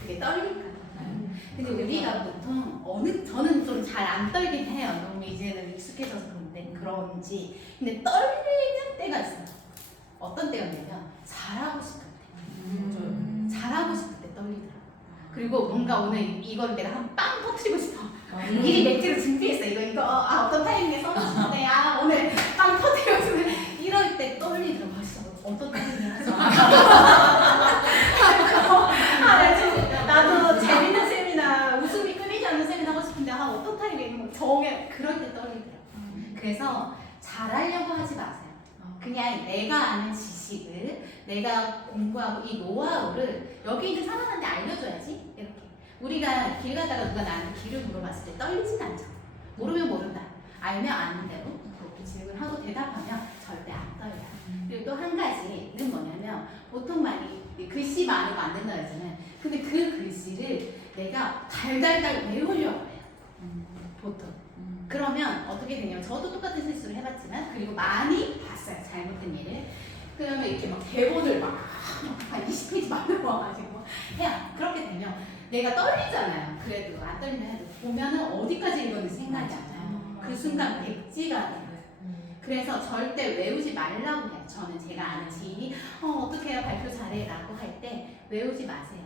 그게 떨리니까. 근데 우리가 보통 저는 좀 잘 안 떨긴 해요. 너무 이제는 익숙해져서 그런지. 근데 떨리는 때가 있어요. 어떤 때였냐면 잘하고 싶을 때. 잘하고 싶을 때 떨리더라고. 그리고 뭔가 오늘 이건 내가 한 빵 터뜨리고 싶어. 미리 맥주를 준비했어. 이거 어떤 타이밍에 써놓고 싶은데 오늘 빵 터뜨리고 싶은데 이럴 때 떨리더라고. 어떤 타이밍이야? 나도 재밌는 세미나 웃음이 끊이지 않는 세미나 하고 싶은데 어떤 타이밍에 정해 그럴 때 떨리더라고. 그래서 잘하려고 하지 마세요. 그냥 내가 아는 지식을 내가 공부하고 이 노하우를 여기 있는 사람한테 알려줘야지. 이렇게 우리가 길 가다가 누가 나한테 길을 물어봤을 때 떨리진 않죠. 모르면 모른다. 알면 아는 대로 그렇게 질문하고 대답하면 절대 안 떨려요. 그리고 또 한 가지는 뭐냐면 보통 많이 글씨 많은 거 안 된다 그러잖아요. 근데 그 글씨를 내가 달달달 외우려고 해요. 보통. 그러면 어떻게 되냐면 저도 똑같은 실수를 해봤지만 그리고 많이 봤어요. 잘못된 예를. 그러면 이렇게 막 대본을 막 한 20페이지 만들어가지고 해요. 그렇게 되면 내가 떨리잖아요. 그래도 안 떨린다 해도 보면은 어디까지 읽었는지 생각이 안 나요. 그 순간 백지가 돼요. 그래서 절대 외우지 말라고 해요. 저는 제가 아는 지인이 어떻게 해야 발표 잘해 라고 할 때 외우지 마세요.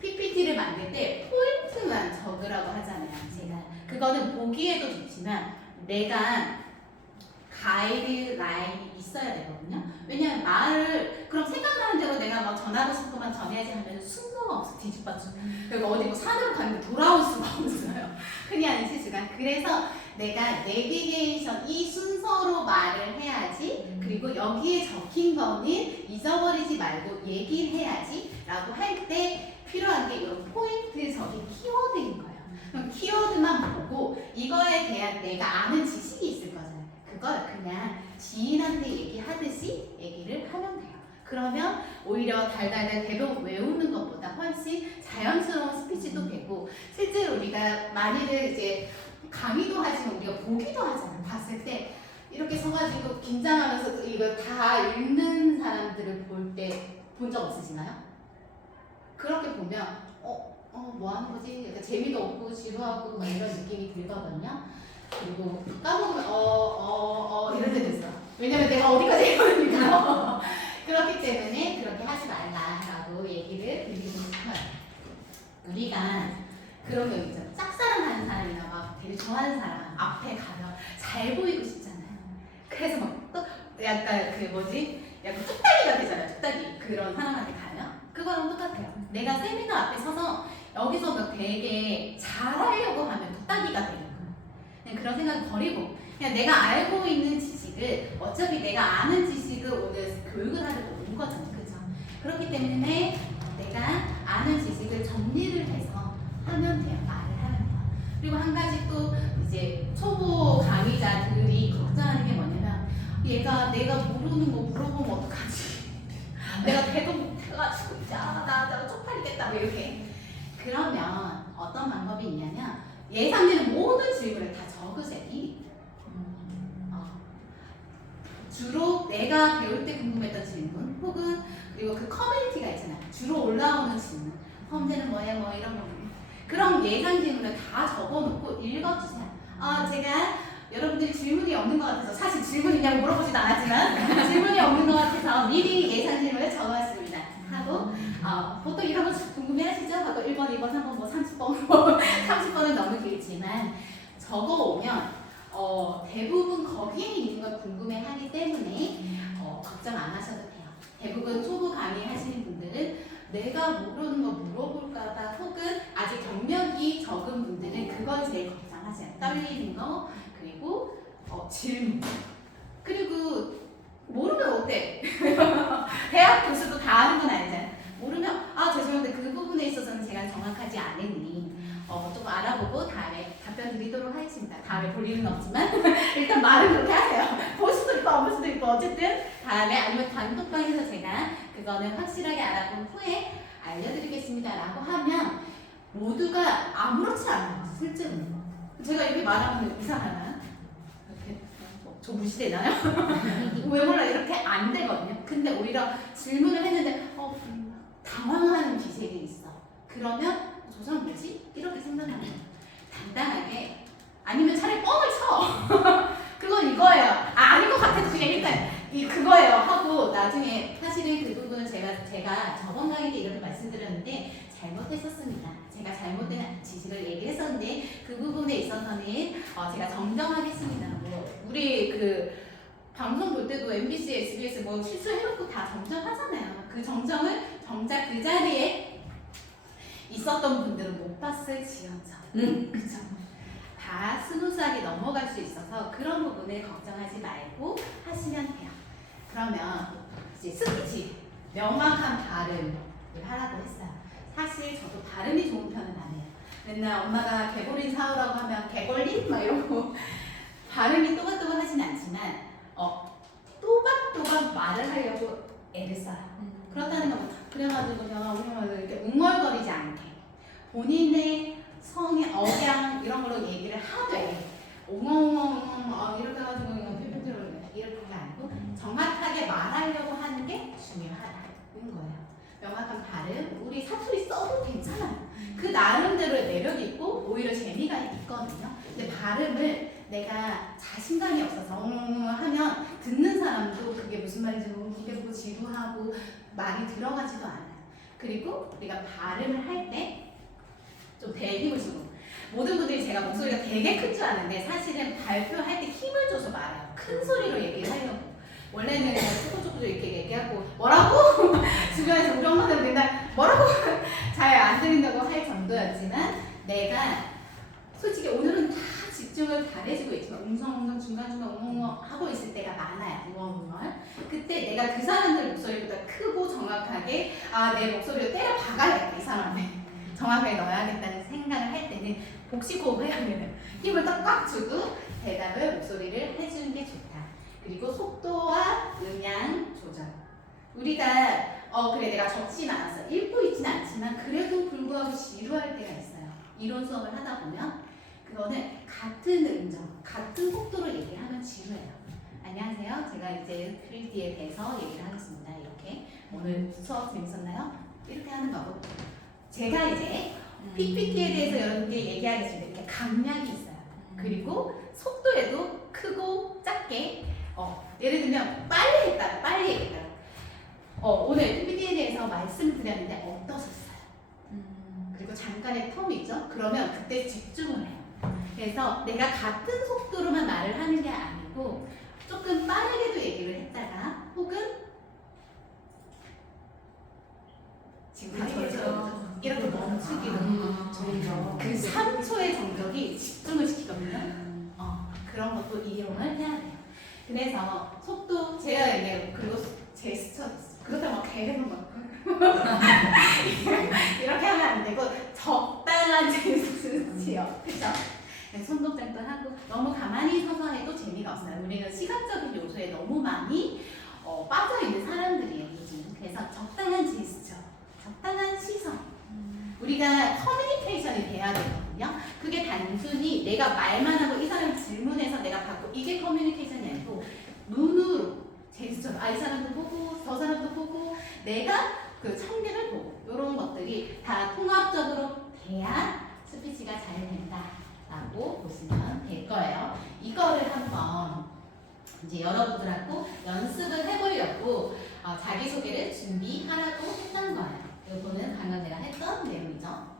PPT를 만들 때 포인트만 적으라고 하잖아요. 제가 그거는 보기에도 좋지만 내가 가이드라인이 있어야 되거든요. 왜냐면 말을 그럼 생각나는 대로 내가 막 전하고 싶은 것만 전해야지 하면 순서가 없어. 뒤집어져. 그리고 어디 뭐 산으로 갔는데 돌아올 수가 없어요. 흔히 하는 실수가. 그래서 내가 내비게이션 이 순서로 말을 해야지. 그리고 여기에 적힌 거는 잊어버리지 말고 얘기를 해야지 라고 할 때 필요한 게 이런 포인트 적인 키워드인 거예요. 그럼 키워드만 보고 이거에 대한 내가 아는 지식이 있을 거잖아요. 그걸 그냥 지인한테 얘기하듯이 얘기를 하면 돼요. 그러면 오히려 달달달 대본 외우는 것보다 훨씬 자연스러운 스피치도 되고 실제로 우리가 많이들 이제 강의도 하지만 우리가 보기도 하잖아요. 봤을 때 이렇게 서가지고 긴장하면서 이거 다 읽는 사람들을 볼 때 본 적 없으시나요? 그렇게 보면 뭐 하는 거지? 약간 재미도 없고 지루하고 막 이런 느낌이 들거든요. 그리고 까먹으면 이럴 때도 있어. 왜냐면 내가 어디까지 읽었으니까. 그렇기 때문에 그렇게 하지 말라라고 얘기를 드리고 싶어요. 우리가 그런 거 있죠. 짝사랑하는 사람이나 막 되게 좋아하는 사람 앞에 가면 잘 보이고 싶잖아요. 그래서 막 또 약간 약간 뚝딱이가 되잖아요. 뚝딱이. 그런 사람한테 가면 그거랑 똑같아요. 내가 세미나 앞에 서서 여기서 막 되게 잘하려고 하면 뚝딱이가 되는 거예요. 그냥 그런 생각 버리고 그냥 내가 알고 있는 지식을 어차피 내가 아는 지식을 오늘 교육을 하려고 온 거잖아요. 그죠? 그렇기 때문에 내가 아는 지식을 정리를 해서 하면 돼요. 말을 하면 돼요. 그리고 한 가지 또 이제 초보 강의자들이 걱정하는 게 뭐냐면 얘가 내가 모르는 거 물어보면 어떡하지? 내가 대도 못해가지고 이제 나 쪽팔리겠다 뭐 이렇게. 그러면 어떤 방법이 있냐면 예상되는 모든 질문을 다 적으세요. 주로 내가 배울 때 궁금했던 질문 혹은 그리고 그 커뮤니티가 있잖아요. 주로 올라오는 질문. 범죄는 뭐야 뭐 이런 거. 그런 예상 질문을 다 적어놓고 읽어주세요. 제가 여러분들이 질문이 없는 것 같아서 사실 질문 있냐고 물어보지도 않았지만 질문이 없는 것 같아서 미리 예상 질문을 적어왔습니다. 하고 보통 이런 거 궁금해하시죠? 하고 1번, 2번, 3번, 뭐 30번, 30번은 너무 길지만 적어오면 대부분 거기에 있는 걸 궁금해하기 때문에 걱정 안 하셔도 돼요. 대부분 초보 강의 하시는 분들은 내가 모르는 거 물어볼까봐 혹은 아직 경력이 적은 분들은 그걸 제일 걱정하세요. 떨리는 거 그리고 질문 그리고 모르면 어때? 대학 교수도 다 하는 건 아니잖아요. 모르면 죄송한데 그 부분에 있어서는 제가 정확하지 않으니 좀 알아보고 다음에 답변 드리도록 하겠습니다. 다음에 볼 일은 없지만 일단 말은 그렇게 하세요. 볼 수도 있고 안 볼 수도 있고 어쨌든 다음에 아니면 단톡방에서 제가 그거는 확실하게 알아본 후에 알려드리겠습니다 라고 하면 모두가 아무렇지 않아요. 실제로 제가 이렇게 말하면 이상하나요? 이렇게 저 무시되나요? 왜 몰라 이렇게 안 되거든요. 근데 오히려 질문을 했는데 당황하는 기색이 있어. 그러면 저 사람 뭐지? 이렇게 생각하는 거예요. 단단하게 아니면 차라리 뻥을 쳐. 그건 이거예요. 아닌 것 같아도 그냥 일단 그거예요 하고 나중에 사실은 그 부분은 제가 저번 강의 때 이렇게 말씀드렸는데 잘못했었습니다. 제가 잘못된 지식을 얘기했었는데 그 부분에 있어서는 제가 정정하겠습니다. 뭐 우리 그 방송 볼 때도 MBC, SBS 뭐 실수해놓고 다 정정하잖아요. 그 정정을 정작 그 자리에 있었던 분들은 못 봤을지언정. 그쵸? 다 스무스하게 넘어갈 수 있어서 그런 부분을 걱정하지 말고 하시면 돼요. 그러면 이제 스피치, 명확한 발음을 하라고 했어요. 사실 저도 발음이 좋은 편은 아니에요. 맨날 엄마가 개골인 사오라고 하면 개골린? 막 이러고 발음이 또박또박 하진 않지만 또박또박 말을 하려고 애를 써요. 그렇다는 건 그래가지고 그냥 우리말로 이렇게 웅얼거리지 않게 본인의 성의 억양 이런 걸로 얘기를 하되 엉엉엉엉 이렇게 해가지고 그냥 이렇게 아니고 정확하게 말하려고 하는 게 중요하다는 거예요. 명확한 발음, 우리 사투리 써도 괜찮아요. 그 나름대로의 매력이 있고 오히려 재미가 있거든요. 근데 발음을 내가 자신감이 없어서 하면 듣는 사람도 그게 무슨 말인지 모르겠고 지루하고 말이 들어가지도 않아요. 그리고 우리가 발음을 할 때 좀 대힘을 주고 모든 분들이 제가 목소리가 되게 큰 줄 아는데 사실은 발표할 때 힘을 줘서 말해요. 큰 소리로 얘기를 하려고. 원래는 조금 이렇게 얘기하고 뭐라고? 주변에서 우리 엄마는 맨날 뭐라고? 잘 안 들린다고 할 정도였지만 내가 솔직히 오늘은 다 집중을 잘해주고 있지만 웅성웅성 중간중간 웅웅 하고 있을 때가 많아요. 웅얼웅얼. 그때 내가 그 사람들 목소리보다 크고 정확하게 내 목소리를 때려 박아야겠다 이 사람을 정확하게 넣어야겠다는 생각을 할 때는 복식호흡 해야 되는 힘을 꽉 주고 대답을 목소리를 해주는 게 좋다. 그리고 속도와 음량 조절. 우리가 그래 내가 적진 않았어. 읽고 있진 않지만 그래도 불구하고 지루할 때가 있어요. 이론 수업을 하다 보면 그거는 같은 음정, 같은 속도로 얘기를 하면 지루해요. 안녕하세요. 제가 이제 3D에 대해서 얘기를 하겠습니다. 이렇게 오늘 수업 재밌었나요? 이렇게 하는 거고 제가 이제 PPT에 대해서 여러분께 얘기하겠습니다. 이렇게 강약이 있어요. 그리고 속도에도 크고 작게 예를 들면 빨리 했다, 빨리 얘기했다. 오늘 PPT에 대해서 말씀드렸는데 어떠셨어요? 그리고 잠깐의 텀이 있죠? 그러면 그때 집중을 해요. 그래서 내가 같은 속도로만 말을 하는 게 아니고 조금 빠르게도 얘기를 했다가 혹은 지금 저처럼 이렇게 멈추기로 그 3초의 정적이 집중을 시키거든요. 그런 것도 이용을 해야 돼요. 그래서 속도 제가 얘기해요. 그리고 제스처도 있어요. 그렇다고 막 계속 막 이렇게 하면 안 되고 적당한 제스처요. 그렇죠? 손동작도 하고 너무 가만히 서서 해도 재미가 없어요. 우리는 시각적인 요소에 너무 많이 빠져있는 사람들이에요. 요즘. 그래서 적당한 제스처, 적당한 시선. 우리가 커뮤니케이션이 돼야 되거든요. 그게 단순히 내가 말만 하고 이 사람 질문해서 내가 받고 이게 커뮤니케이션이 아니고 눈으로 제스처로 이 사람도 보고 저 사람도 보고 내가 그 청개를 보고 이런 것들이 다 통합적으로 돼야 스피치가 잘 된다 라고 보시면 될 거예요. 이거를 한번 이제 여러분들하고 연습을 해보려고 자기소개를 준비하라고 했던 거예요. 이거는 방금 제가 했던 내용이죠.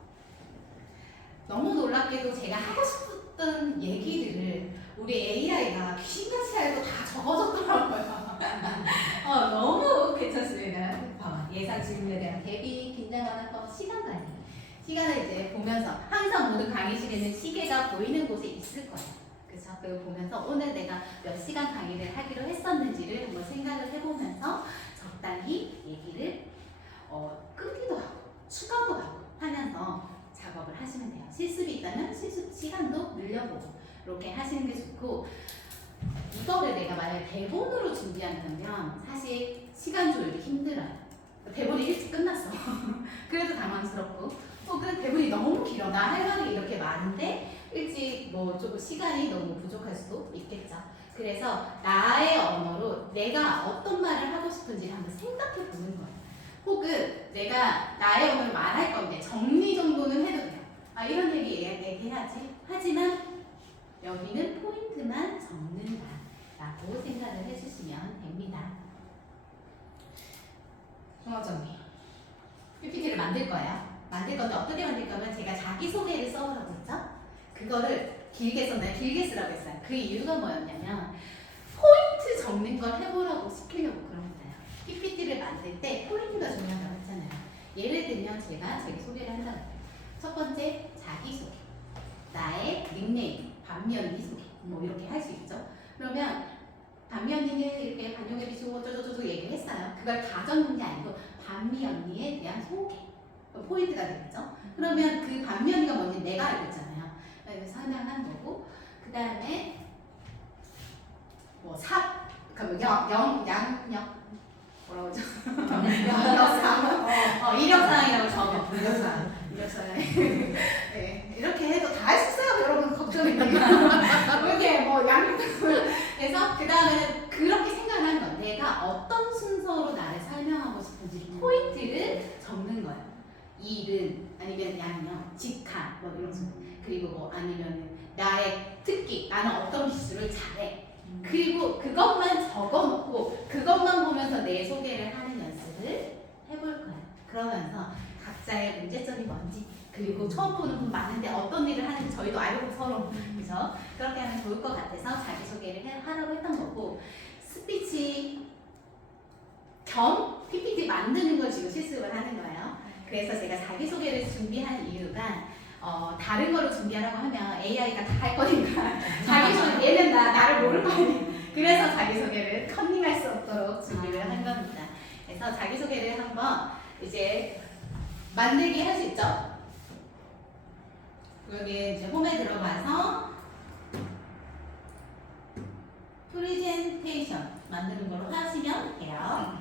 너무 놀랍게도 제가 하고 싶었던 얘기들을 우리 AI가 귀신같이 알고 다 적어줬더라고요. 너무 괜찮습니다. 봐봐. 예상 질문에 대한 대비, 긴장 완화법, 시간 관리. 시간을 이제 보면서 항상 모든 강의실에는 시계가 보이는 곳에 있을 거예요. 그래서 그걸 보면서 오늘 내가 몇 시간 강의를 하기로 했었는지를 한번 생각을 해보면서 적당히 얘기를 끄기도 하고 추가도 하고 하면서 작업을 하시면 돼요. 실습이 있다면 실습 시간도 늘려보고 이렇게 하시는 게 좋고, 이거를 내가 만약에 대본으로 준비한다면 사실 시간 조율이 힘들어요. 대본이 일찍 끝났어. 그래도 당황스럽고, 혹은 대본이 너무 길어. 나 할 말이 이렇게 많은데 일찍 뭐 조금 시간이 너무 부족할 수도 있겠죠. 그래서 나의 언어로 내가 어떤 말을 하고 싶은지 한번 생각해 보는 거예요. 혹은 내가 나의 언어로 말할 건데 정리 정도는 해도 돼요. 이런 얘기해야지. 하지만 여기는 포인트만 적는다 라고 생각을 해주시면 됩니다. 종합 정리. PPT를 만들 거예요. 만들 건데 어떻게 만들 거면 제가 자기소개를 써보라고 했죠? 그거를 길게 썼나요? 길게 쓰라고 했어요. 그 이유가 뭐였냐면 포인트 적는 걸 해보라고 시키려고 그런 거예요. PPT를 만들 때 포인트가 중요하다고 했잖아요. 예를 들면 제가 자기소개를 한다고 해요. 첫 번째, 자기소개. 나의 닉네임, 반면이 소개. 뭐 이렇게 할 수 있죠. 그러면 반면이는 이렇게 반영에 비추고 어쩌고저쩌고 얘기를 했어요. 그걸 다 적는 게 아니고 반미 언니에 대한 소개. 포인트가 되겠죠. 그러면 그 반면이가 뭔지 내가 알고 있잖아요. 그래서 설명한 거고, 그 다음에 뭐 그럼 양력 뭐라고 하죠? 이력사항이라고 적어. 이력사항. 네, 이렇게 해도 다 할 수 있어요. 여러분 걱정이 마세요. 이렇게 뭐 양력. 그래서 그 다음에는 그렇게 생각하는 거. 내가 어떤 순서로 나를 설명하고 싶은지 포인트를 적는 거예요. 일은 아니면 양력, 직함 뭐 이런 식으로. 그리고 뭐 아니면 나의 특기, 나는 어떤 기술을 잘해. 그리고 그것만 적어놓고 그것만 보면서 내 소개를 하는 연습을 해볼 거야. 그러면서 각자의 문제점이 뭔지, 그리고 처음 보는 분 많은데 어떤 일을 하는지 저희도 알고 서로, 그래서 그렇게 하면 좋을 것 같아서 자기소개를 하라고 했던 거고, 스피치 겸 PPT 만드는 걸 지금 실습을 하는 거예요. 그래서 제가 자기소개를 준비한 이유가 다른 거를 준비하라고 하면 AI가 다 할 거니까 자기소개 얘는 나를 모를 거 아니에요. 그래서 자기소개를 컨닝할 수 없도록 준비를 한 겁니다. 그래서 자기소개를 한번 이제 만들기 할 수 있죠? 여기 이제 홈에 들어가서 프레젠테이션 만드는 걸로 하시면 돼요.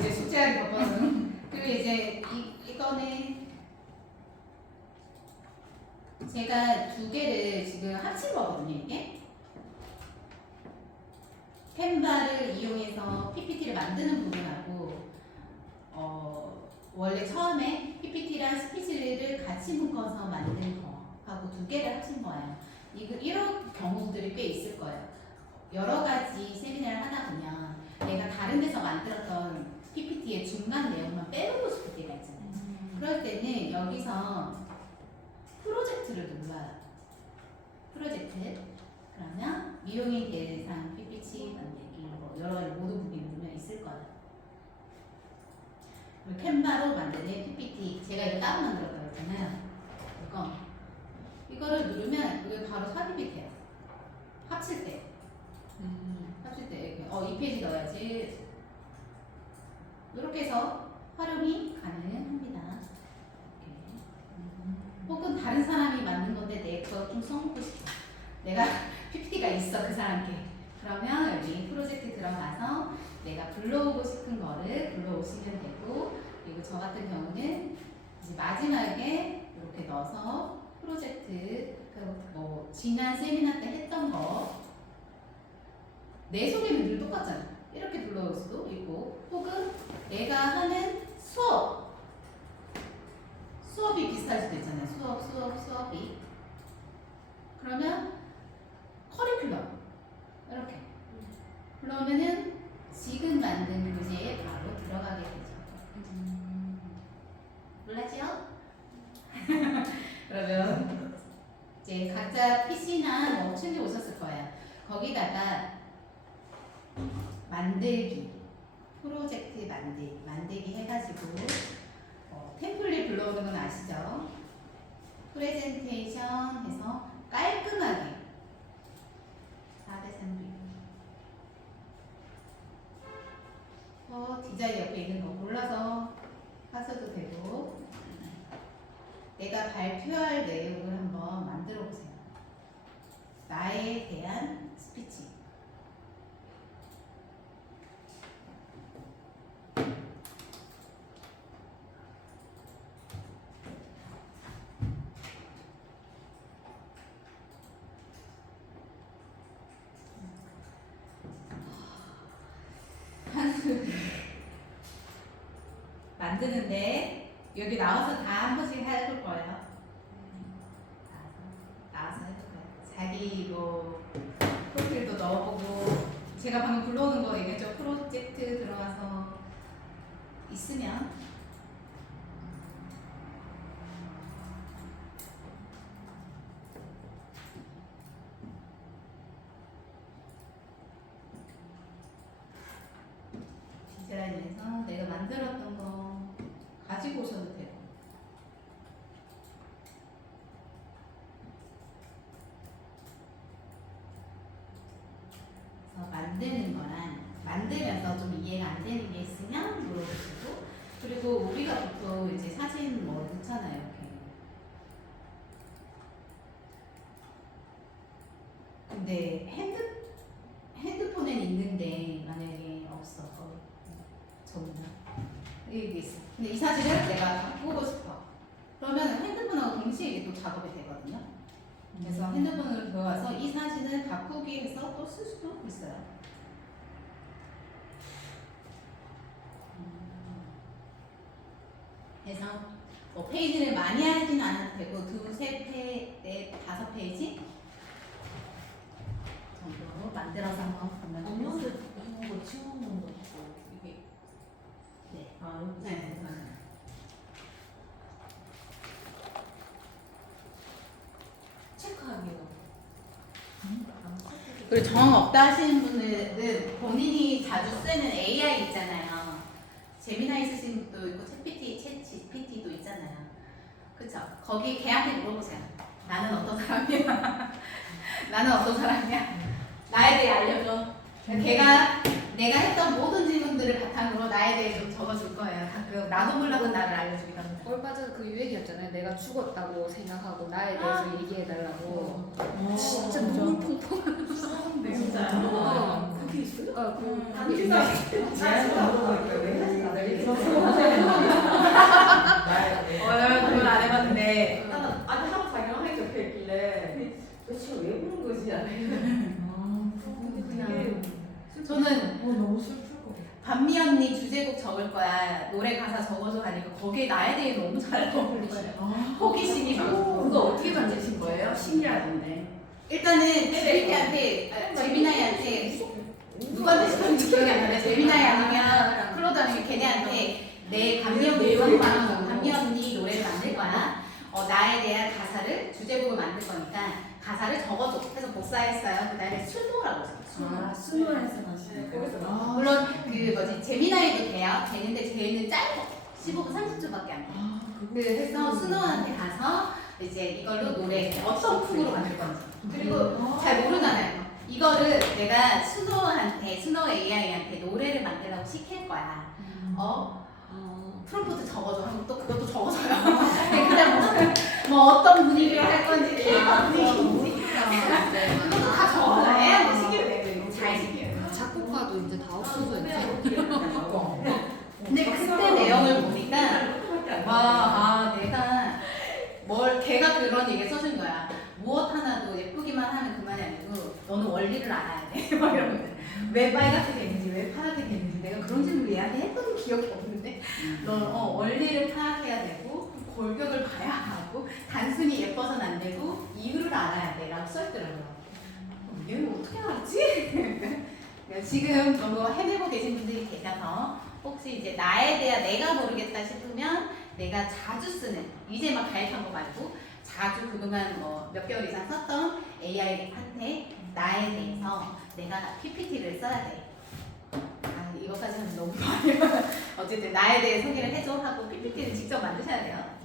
이제 숙제하기 바빠서. 그리고 이제 이거는 제가 두 개를 지금 합친 거거든요. 이게 캔바를 이용해서 PPT를 만드는 부분하고 원래 처음에 PPT랑 스피치를 같이 묶어서 만든 거하고 두 개를 합친 거예요. 이런 경우들이 꽤 있을 거예요. 여러 가지 세미나를 하다 보면 내가 다른 데서 만들었던 PPT의 중간 내용만 빼놓고 싶을 때가 있잖아요. 그럴 때는 여기서 프로젝트를 눌러요. 프로젝트. 그러면 미용인 대상 PPT 만들기 뭐 여러 가지 모든 부분이 누르면 있을 거예요. 캔바로 만드는 PPT. 제가 이거 따로 만들었다고 했잖아요. 이거를 누르면 이게 바로 삽입이 돼요. 합칠 때. 합칠 때 이렇게 이 페이지 넣어야지. 이렇게 해서 활용이 가능합니다. 혹은 다른 사람이 만든 건데 내 거 좀 써먹고 싶어. 내가 PPT가 있어 그 사람께. 그러면 여기 프로젝트 들어가서 내가 불러오고 싶은 거를 불러오시면 되고, 그리고 저 같은 경우는 이제 마지막에 이렇게 넣어서 프로젝트 뭐 지난 세미나 때 했던 거 내 소리는 늘 똑같잖아. 이렇게 불러올 수도 있고, 혹은 내가 하는 수업이 비슷할 수도 있잖아요. 수업이. 그러면 커리큘럼 이렇게 그러면은 지금 만든 교재에 바로 들어가게 되죠. 몰랐죠? 그러면 이제 각자 PC나 뭐 챙겨 오셨을 거예요. 거기다가 만들기, 프로젝트 만들기 해가지고 템플릿 불러오는 건 아시죠? 프레젠테이션 해서 깔끔하게 4대3 디자인 옆에 있는 거 골라서 하셔도 되고 내가 발표할 내용을 한번 만들어 보세요. 나에 대한 스피치. 만드는데 여기 나와서 다 한 번씩 해볼 거예요. 나와서 해볼 거예요. 자기 뭐 프로필도 넣어보고 제가 방금 불러오는 거 얘기했죠. 프로젝트 들어가서 있으면 디자인에서 내가 만들었던 거 가지고 오셔도 돼요. 그래서 만드는 거란 만들면서 좀 이해가 안 되는 게 있으면 물어보시고, 그리고 우리가 보통 이제 사진 뭐 넣잖아요. 이렇게. 근데 핸드폰엔 있는데 만약에 없어. 정말 이게 있어. 근데 이 사진을 내가 바꾸고 싶어. 그러면 핸드폰하고 동시에 이게 또 작업이 되거든요. 그래서 핸드폰으로 들어가서 이 사진을 바꾸기 해서 또 쓸 수도 있어요. 그래서 뭐 페이지를 많이 하진 않아도 되고 2, 3, 5 페이지 정도로 만들어서 한번 보면 없는데 이런 거 치우는 거 있고 이게 네. 네. 체크하기요. 그리고 정 없다 하시는 분들은 본인이 자주 쓰는 AI 있잖아요. 제미나이 쓰시는 분도 있고 챗GPT도 있잖아요. 그쵸? 거기 걔한테 물어보세요. 나는 어떤 사람이야? 나는 어떤 사람이야? 나에 대해 알려줘. 걔가 내가 했던 모든 질문들을 바탕으로 나에 대해 좀 적어줄 거예요. 가끔 나도 몰라도 나를 알려주기도 합니다. 얼마 전에 그 유행이었잖아요. 내가 죽었다고 생각하고 나에 대해서 얘기해달라고. 진짜 너무 펑펑. 진짜. 그게 있어요? 그게 그건 안 해봤는데. 나는 아주 하루 작용하기 적혀 있길래 도대체 왜 부른 거지? 저는 너무 슬플 거 같아. 반미 언니 주제곡 적을 거야. 노래 가사 적어줘 하니까 거기에 나에 대해 너무 잘 어울리는 거예요. 호기심이 많고. 그거 어떻게 만드신 거예요? 신기하던데. 일단은 제미나이한테 누구한테 시켰는지 기억이 안 나네. 제미나이 아니면 클로드 아니면 걔네한테 내 반미 언니 노래를 만들 거야. 나에 대한 가사를 주제곡을 만들 거니까 가사를 적어줘. 해서 복사했어요. 그 다음에 수노라고 했어요. 수노에서 마시는 거기서 물론 제미나이도 되는데 쟤는 짧아. 15분 30초밖에 안 돼. 그래서 수노한테 가서 이제 이걸로 노래 어떤 풍으로 만들 건지, 그리고 잘 모르잖아요. 이거를 내가 수노 AI한테 노래를 만들라고 시킬 거야. 프롬프트 적어줘 하면 또 그것도 적어줘요. 그냥 뭐 어떤 분위기로 할 건지, 캐릭터 분위기인지 그것도 다 적어줘요. 애한테 시키면 돼. 잘 시켜요. 작곡가도 이제 다 없어져 있죠. 근데 그때 내용을 보니까 내가 걔가 그런 얘기 써준 거야. 무엇 하나도 예쁘기만 하면 그만이 아니고 너는 원리를 알아야 돼. 막 이러면 왜 빨갛게 되는지 왜 파랗게 되는지 내가 그런 질문을 얘한테 했던 기억이 없는데 원리를 파악해야 되고 골격을 봐야 하고 단순히 예뻐서는 안 되고 이유를 알아야 돼 라고 써있더라고요. 얘는 어떻게 알았지? 지금 너무 헤매고 계신 분들이 계셔서 혹시 이제 나에 대한 내가 모르겠다 싶으면 내가 자주 쓰는 이제 막 가입한 거 말고 자주 그동안 뭐 몇 개월 이상 썼던 AI한테 나에 대해서 내가 PPT를 써야 돼. 아, 이것까지 하면 너무 많아요. 어쨌든 나에 대해 소개를 해줘 하고 PPT를 직접 만드셔야 돼요.